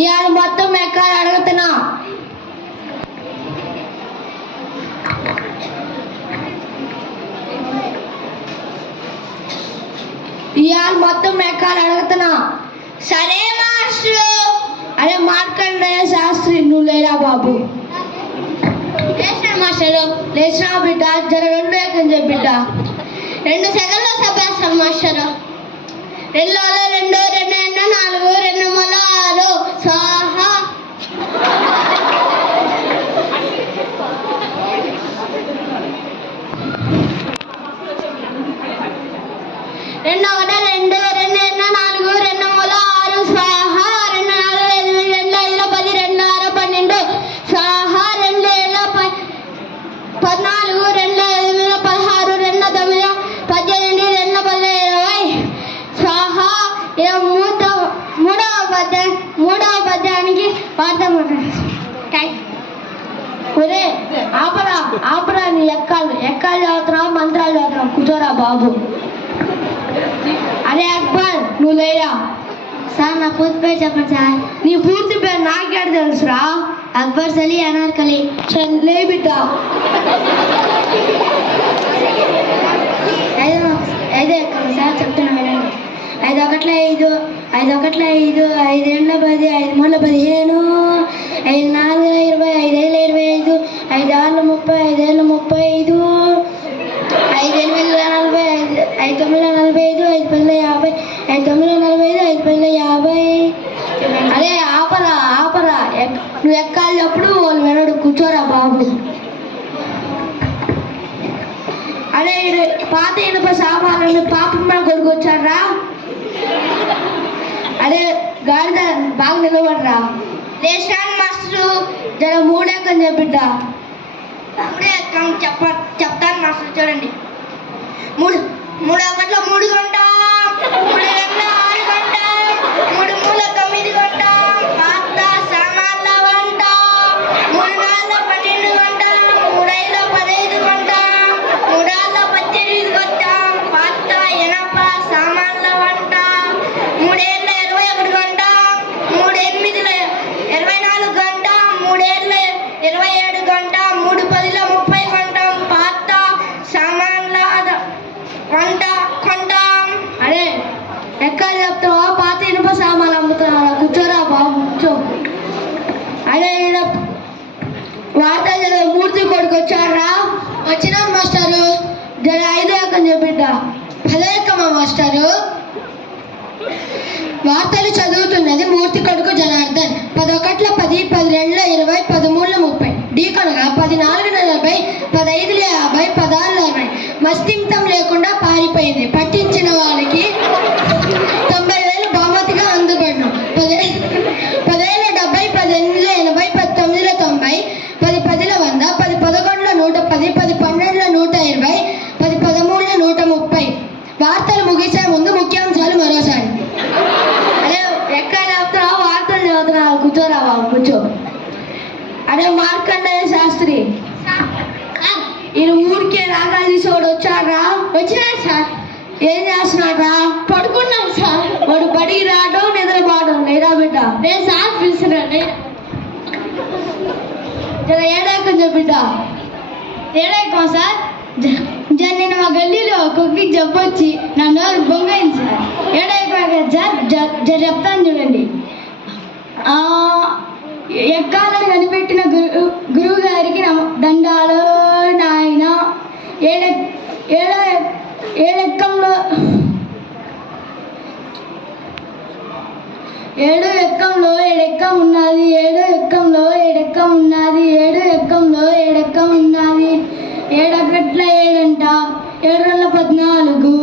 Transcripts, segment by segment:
ఇవాళ మొత్తం ఎక్కడ అడుగుతున్నా ఇవాళ మొత్తం ఎక్కడ అడుగుతున్నా. సరే మాస్టర్. అరే మార్కండేయ శాస్త్రి నువ్వు లేరా బాబు? లేచిన మాస్టరు. లేచినా బిడ్డ, జర 2 ఎక్కని చెప్పి బిడ్డ. 2 సెకండ్లో చెప్పేస్తాను మాస్టరు. 2 2 2 4 2 6 స్వాహా. రెండు 2 2 4 2 6 స్వాహా. 2 4 5 2 5 10 2 6 12 స్వాహా. 2 7 14 2 8 16 2 9 18 2 10 20 స్వాహా. మూడవ పద్యానికి వార్త. ఒరే ఆపరా ఆపరా, నీ ఎక్కాలు చదువుతున్నావు, మంత్రాలు చదువుతున్నావు, కూర్చోరా బాబు. అరే అక్బర్ నువ్వు లేరా? సార్ నా పూర్తి పేరు చెప్పండి సార్. నీ పూర్తి పేరు నాకేడ తెలుసురా? అక్బర్ సలీ అనార్కలి. లే బిడ్డ. 5 ఎక్కండి సార్, చెప్తున్నా వినండి. 5 1 5 5 1 5 5 2 10 5 3 15 5 4 20 5 5 25 5 6 30 5 7 35 5 8 40 5 9 45 5 10 50 5 9 45 5 10 50. అరే ఆపరా ఆపరా, నువ్వు ఎక్కాలి అప్పుడు వాళ్ళు వినడు, కూర్చోరా బాబు. అరే పాత ఇనుప సామాన్లు పాపమ్మ కొడుకు వచ్చారా? అరే గాడిద బాగా నిలబడరా. లేచాను మాస్టరు. జర 3 ఎక్కని చెప్పిడ్డ. 3 ఎక్కం చెప్తాను మాస్టర్, చూడండి. 3 1 3 గంట, 3 2 6 గంట, 3 3 9 గంట, పాత సామాన్ల వంట, 3 4 12 గంట, 3 5 15 గంట, 3 6 18 గంట, పాత ఎనప సామాన్ల వంట, 3 7 21 గంట, 3 8 24 గంట, 3 7 27 గంట, 3 10 30 గంట, పాత సామాన్ల వంట కొంటాం. అరే ఎక్కాలి చెప్తావా? పాత ఇనుప సామాన్లు అమ్ముతున్నారా? కూర్చోరా బాబు కూర్చో. అరే వార్త చదివే మూర్తి కొడుకు వచ్చారా? వచ్చినాను మాస్టారు. జర 5 ఎక్కని చెప్పిడ్డ. 10 ఎక్కమా మాస్టారు. వార్తలు చదువుతున్నది మూర్తి కొడుకు జనార్దన్. 10 1 10 10 2 20 13 30 ఢీ కొనగా 10 4 40 15 50 16 60 మస్తింతం లేకుండా పారిపోయింది. పట్టించిన వాళ్ళకి 90,000 బహుమతిగా అందుబడిన. 10 70 18 80 19 90 10 10 100 10 11 110 10 12 120 10 13 130. వార్తలు ముగిసే ముందు ముఖ్యాంశాలు మరోసారి. అరే ఎక్కడ చెప్తున్నావు? వార్తలు చదువుతున్నావు, కూర్చోరా బాబు కూర్చో. అరే మార్కండేయ శాస్త్రి ఈయన ఊరికే రాగాలు తీసేవాడు వచ్చారా? వచ్చినాడు సార్. ఏం చేస్తున్నాడా? పడుకున్నాం సార్. వాడు బడికి రావడం నిద్రపోవడం లేదా బిడ్డ? నేను సార్ పిలిచినాడు. జర 7 ఎక్కని చెప్పిడ్డ. 7 ఎక్కువ సార్. నిన్న మా గల్లీలో కుక్కి జబ్బొచ్చి నా నోరు బొంగైంది సార్. 7 ఎక్కువ సార్. చెప్తాను చూడండి. ఎక్కాలని కనిపెట్టిన గురువు గారికి దండాలు నాయన. ఏడెక్కంలో 7 ఎక్కంలో 7 ఎక్కం ఉన్నది. 7 ఎక్కంలో 7 ఎక్కం ఉన్నది. 7 ఎక్కంలో 7 ఎక్కం ఉన్నది. 7 1 7 అంట. 7 2 14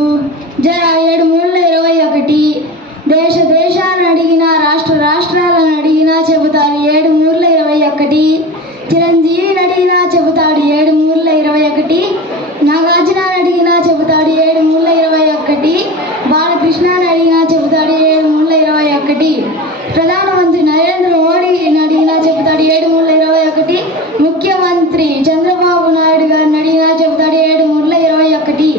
జర 7 3 21. దేశాలను అడిగినా రాష్ట్రాలను అడిగినా చెబుతాడు 7 3 21. చిరంజీవిని అడిగినా చెబుతాడు 7 3 21. నాగార్జునని అడిగినా చెబుతాడు 7 3 21. బాలకృష్ణని అడిగినా చెబుతాడు 7 3 21. ప్రధానమంత్రి నరేంద్ర మోడీని అడిగినా చెబుతాడు 7 3 21. ముఖ్యమంత్రి చంద్రబాబు నాయుడు గారిని అడిగినా చెబుతాడు 7 3 21.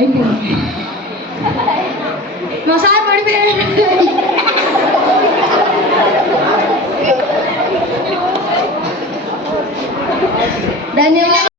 అయిపోయింది. మా సార్ పడిపోయాడు. ధన్యవాదాలు.